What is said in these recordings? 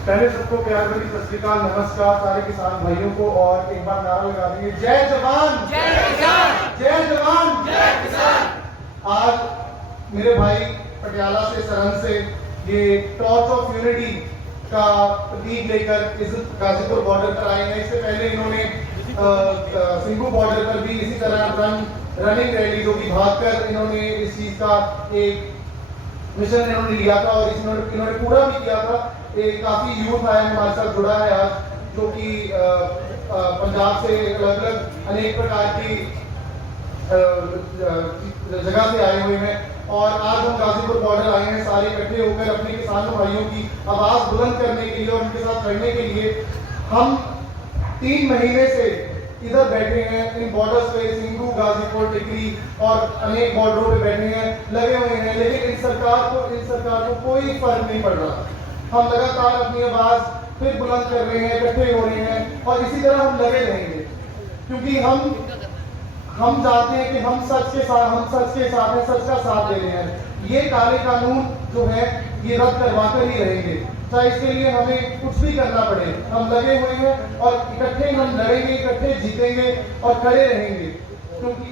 पहले सबको प्यार भरी सत श्री अकाल, नमस्कार सारे किसान भाइयों को। और एक बार नारा लगा देंगे, जय जवान जय किसान, जय जवान जय किसान। आज मेरे भाई पटियाला से, सरहद से ये टॉर्च ऑफ यूनिटी का प्रतीक लेकर इस गाजीपुर बॉर्डर पर आए हैं। इससे पहले इन्होंने सिंघू बॉर्डर पर भी इसी तरह रनिंग रैली जो कि भागकर इन्होंने इस चीज का एक मिशन इन्होंने लिया था और इन्होंने पूरा भी किया था। एक काफी यूथ आया हमारे साथ जुड़ा है आज, जो कि पंजाब से अलग अलग अनेक प्रकार की जगह से आए हुए हैं। और आज हम गाजीपुर बॉर्डर आए हैं सारे इकट्ठे होकर अपने किसानों भाइयों की आवाज बुलंद करने के लिए और उनके साथ लड़ने के लिए। हम 3 महीने से इधर बैठे हैं इन बॉर्डर्स पे, सिंघू, गाजीपुर, टिकरी और अनेक बॉर्डरों पे बैठे हैं, लगे हुए हैं, लेकिन इन सरकार को कोई फर्क नहीं पड़ रहा। हम लगातार अपनी आवाज फिर बुलंद कर रहे हैं, इकट्ठे हो रहे हैं और इसी तरह हम लगे रहेंगे, क्योंकि हम जानते हैं कि हम सच के साथ हैं, सच का साथ दे रहे हैं। ये काले कानून जो है ये रद्द करवाकर ही रहेंगे, चाहे इसके लिए हमें कुछ भी करना पड़े। हम लगे हुए हैं और इकट्ठे हम लड़ेंगे, इकट्ठे जीतेंगे और खड़े रहेंगे, क्योंकि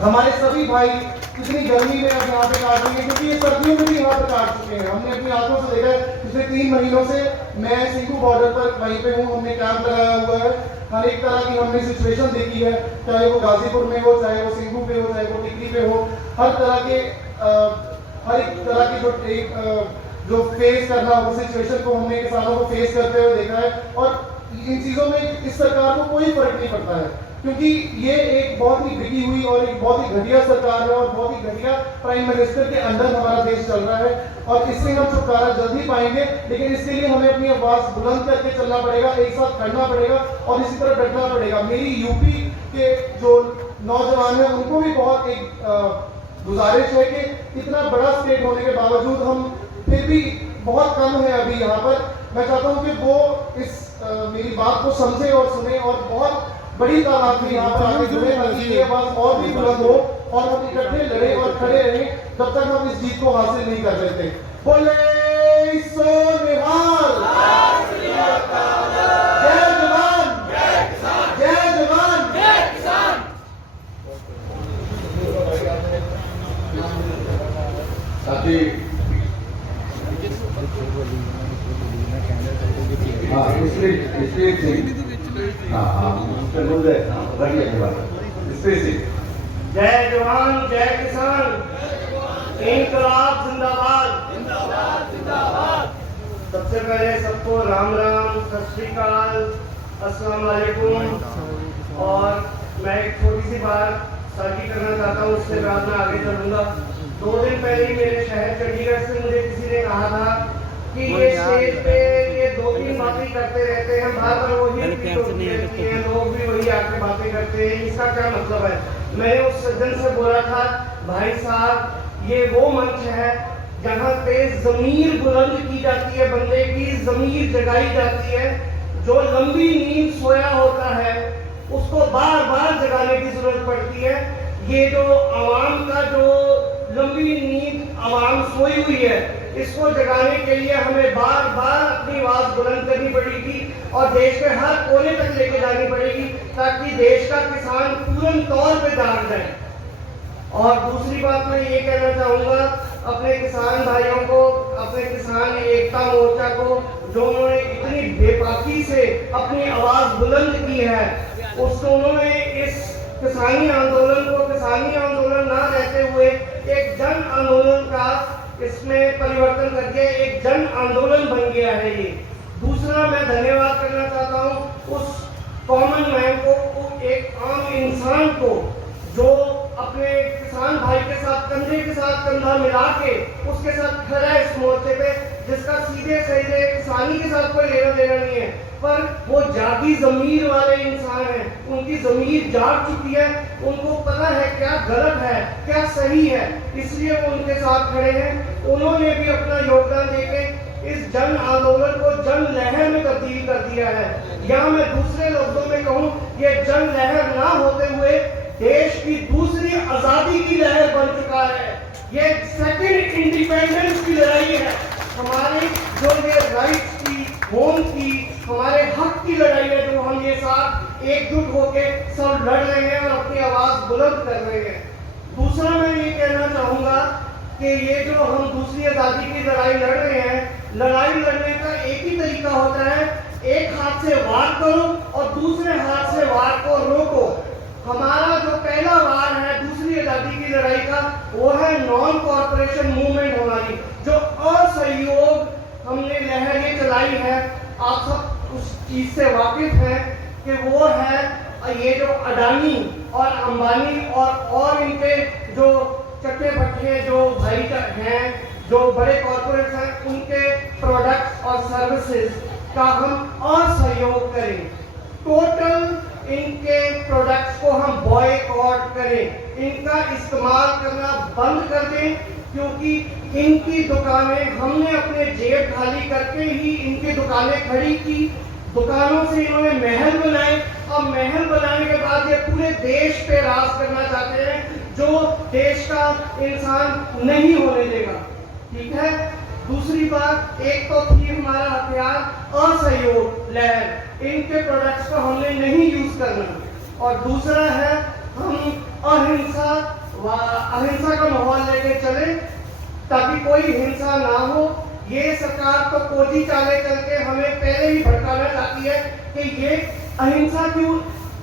हमारे सभी भाई इतनी गर्मी में अब यहाँ पे काट रहे हैं, क्योंकि ये सर्दियों में भी यहाँ पे काट चुके हैं। हमने अपनी आंखों से देखा है, पिछले 3 महीनों से मैं सिंघू बॉर्डर पर वहीं पे हूँ, हमने कैंप लगाया हुआ है। हर एक तरह की हमने सिचुएशन देखी है, चाहे वो गाजीपुर में हो, चाहे वो सिंघू पे हो, चाहे वो टिकरी पे हो। हर एक तरह की जो फेस करना हो सिचुएशन को हमने किसानों को फेस करते हुए देखा है। और इन चीजों में इस सरकार को कोई फर्क नहीं पड़ता है, क्योंकि ये एक बहुत ही बिकी हुई और एक बहुत ही घटिया सरकार है और बहुत ही घटिया प्राइम मिनिस्टर के अंदर हमारा देश चल रहा है। और इससे हम छुटकारा जल्दी पाएंगे, लेकिन इसके लिए हमें अपनी आवाज बुलंद करके चलना पड़ेगा, एक साथ खड़ना पड़ेगा और इसी तरह डटना पड़ेगा। मेरी यूपी के जो नौजवान हैं उनको भी बहुत एक गुजारिश है कि इतना बड़ा स्टेट होने के बावजूद हम फिर भी बहुत कम है अभी यहाँ पर। मैं चाहता हूँ कि वो इस मेरी बात को समझे और सुने और बहुत बड़ी तादाद में यहाँ पर आगे जुड़े, ताकि ये आवाज और भी बुलंद हो और हम इकट्ठे लड़े और खड़े रहें जब तक हम इस जीत को हासिल नहीं कर लेते। बोले सो निहाल, जय जवान जय जवान जय किसान। साथी जय जवान जय किसान, इंकलाब जिंदाबाद जिंदाबाद जिंदाबाद। सबसे पहले सबको राम राम, सत श्री अकाल, अस्सलाम वालेकुम। और मैं एक छोटी सी बात साझी करना चाहता हूँ, उसके बाद मैं आगे चलूंगा। 2 दिन पहले ही मेरे शहर चंडीगढ़ से मुझे किसी ने कहा था कि ये स्टेज पे ये 2-3 बातें करते रहते हैं, बार बार वही रिपीट होती रहती है, लोग भी वही आके बातें करते हैं, इसका क्या मतलब है। मैंने उस सज्जन से बोला था, भाई साहब ये वो मंच है जहाँ पे ज़मीर बुलंद की जाती है, बंदे की ज़मीर जगाई जाती है। जो लंबी नींद सोया होता है उसको बार बार जगाने की जरूरत पड़ती है। ये जो आवाम का जो लंबी नींद आवाम सोई हुई है, इसको जगाने के लिए हमें बार बार अपनी आवाज बुलंद करनी पड़ेगी और देश के हर कोने तक लेके जानी पड़ेगी, ताकि देश का किसान पूर्ण तौर पे जाग जाए। और दूसरी बात मैं ये कहना चाहूँगा अपने किसान भाइयों को, अपने किसान एकता मोर्चा को, जो उन्होंने इतनी बेबाकी से अपनी आवाज बुलंद की है, उसको उन्होंने इस किसानी आंदोलन को किसानी आंदोलन ना रहते हुए एक जन आंदोलन का इसमें परिवर्तन करके एक जन आंदोलन बन गया है ये। दूसरा मैं धन्यवाद करना चाहता हूँ उस कॉमन मैन को, एक आम इंसान को, जो अपने किसान भाई के साथ कंधे के साथ कंधा मिला के उसके साथ खड़ा है इस मोर्चे पे, जिसका सीधे सीधे किसानी के साथ कोई लेना देना नहीं है, पर वो जागी जमीर वाले इंसान हैं, उनकी जमीर जाग चुकी है, उनको पता है क्या गलत है क्या सही है, इसलिए वो उनके साथ खड़े हैं। उन्होंने भी अपना योगदान देके इस जन आंदोलन को जन लहर में तब्दील कर दिया है। या मैं दूसरे लफ्जों में कहूँ, ये जन लहर ना होते हुए देश की दूसरी आजादी की लहर बन चुका है। ये सेकंड इंडिपेंडेंस की लड़ाई है। हमारी जो ये राइट्स की होम की, हमारे हक की लड़ाई है जो हम ये साथ एकजुट होके सब लड़ रहे हैं और अपनी आवाज बुलंद कर रहे हैं। दूसरा मैं ये कहना चाहूंगा कि ये जो हम दूसरी आजादी की लड़ाई लड़ रहे हैं, लड़ाई लड़ने का एक ही तरीका होता है, एक हाथ से वार करो और दूसरे हाथ से वार को रोको। हमारा जो पहला वार है दूसरी आजादी की लड़ाई का, वो है नॉन कॉर्पोरेशन मूवमेंट हमारी, जो असहयोग हमने लहर ये चलाई है। आप सब उस चीज से वाकिफ हैं कि वो है ये जो अडानी और अंबानी और इनके जो चट्टे भट्टे जो भाई हैं, जो बड़े कॉर्पोरेट्स हैं, उनके प्रोडक्ट्स और सर्विसेज का हम असहयोग करें। टोटल इनके प्रोडक्ट्स को हम बॉयकॉट करें, इनका इस्तेमाल करना बंद कर दें, क्योंकि इनकी दुकानें हमने अपने जेब खाली करके ही इनकी दुकानें खड़ी की। दुकानों से इन्होंने महल बनाए, अब महल बनाने के बाद ये पूरे देश पे राज करना चाहते हैं, जो देश का इंसान नहीं होने देगा। ठीक है। दूसरी बात, एक तो थी हमारा हथियार असहयोग लहर, इनके प्रोडक्ट्स को हमने नहीं यूज करना, और दूसरा है हम अहिंसा का माहौल लेके चले ताकि कोई हिंसा ना हो। ये सरकार तो कोजी चाले करके हमें पहले ही भड़काना चाहती है कि ये अहिंसा क्यों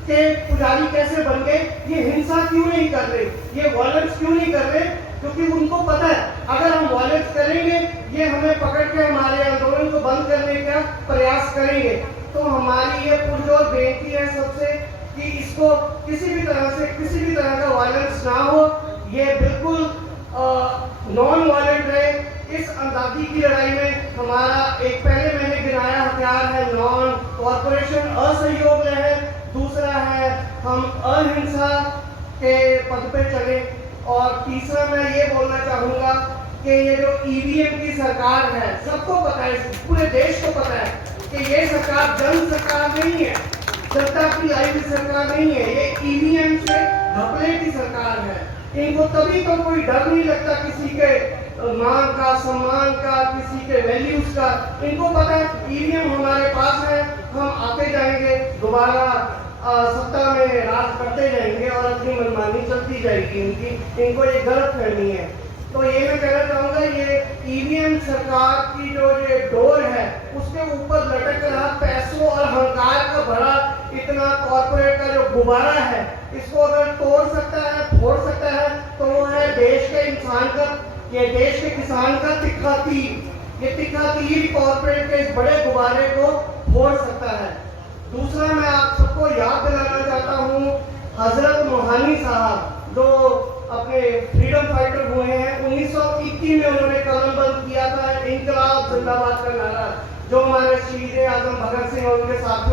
के पुजारी कैसे बन गए, ये हिंसा क्यों नहीं कर रहे, ये वायलेंस क्यों नहीं कर रहे, क्योंकि उनको पता है अगर हम वायलेंस करेंगे ये हमें पकड़ के हमारे आंदोलन को बंद करने का प्रयास करेंगे। तो हमारी ये पुरजोर बेनती है सबसे कि इसको किसी भी तरह का वायलेंस ना हो, ये बिल्कुल नॉन वायलेंट रहे। इस आजादी की लड़ाई में हमारा एक पहले मैंने गिनाया हथियार है नॉन कॉर्पोरेशन असहयोग लहर, दूसरा है हम अहिंसा के पद पे चले, और तीसरा मैं ये बोलना चाहूंगा कि ये जो ईवीएम की सरकार है, सबको पता है, पूरे देश को पता है कि ये सरकार जन सरकार नहीं है, जनता की लाई हुई सरकार नहीं है, ये ईवीएम से घपले की सरकार है। इनको तभी तो कोई डर नहीं लगता किसी के मान का, सम्मान का, किसी के वैल्यूज का। इनको पता है ईवीएम हमारे पास है, हम आते जाएंगे, दोबारा सत्ता में राज करते जाएंगे और अपनी मनमानी चलती जाएगी इनको ये गलत फहमी है। तो ये मैं कहना चाहूंगा, ये ईवीएम सरकार की जो ये डोर है उसके ऊपर लटक रहा पैसों और अहंकार का भरा इतना कॉर्पोरेट का जो गुब्बारा है, इसको अगर तोड़ सकता है, फोड़ सकता है, तो वो है देश के इंसान का, ये देश के किसान का तिखा तीर। ये तिखा तीर कॉर्पोरेट के इस बड़े गुब्बारे को फोड़ सकता है। दूसरा मैं आप सबको याद दिलाना चाहता हूँ, हजरत मोहानी साहब जो अपने फ्रीडम फाइटर हुए हैं, 1921 में उन्होंने कलमबंद किया था इंकलाब जिंदाबाद का नारा, जो हमारे शहीद आजम भगत सिंह और उनके साथ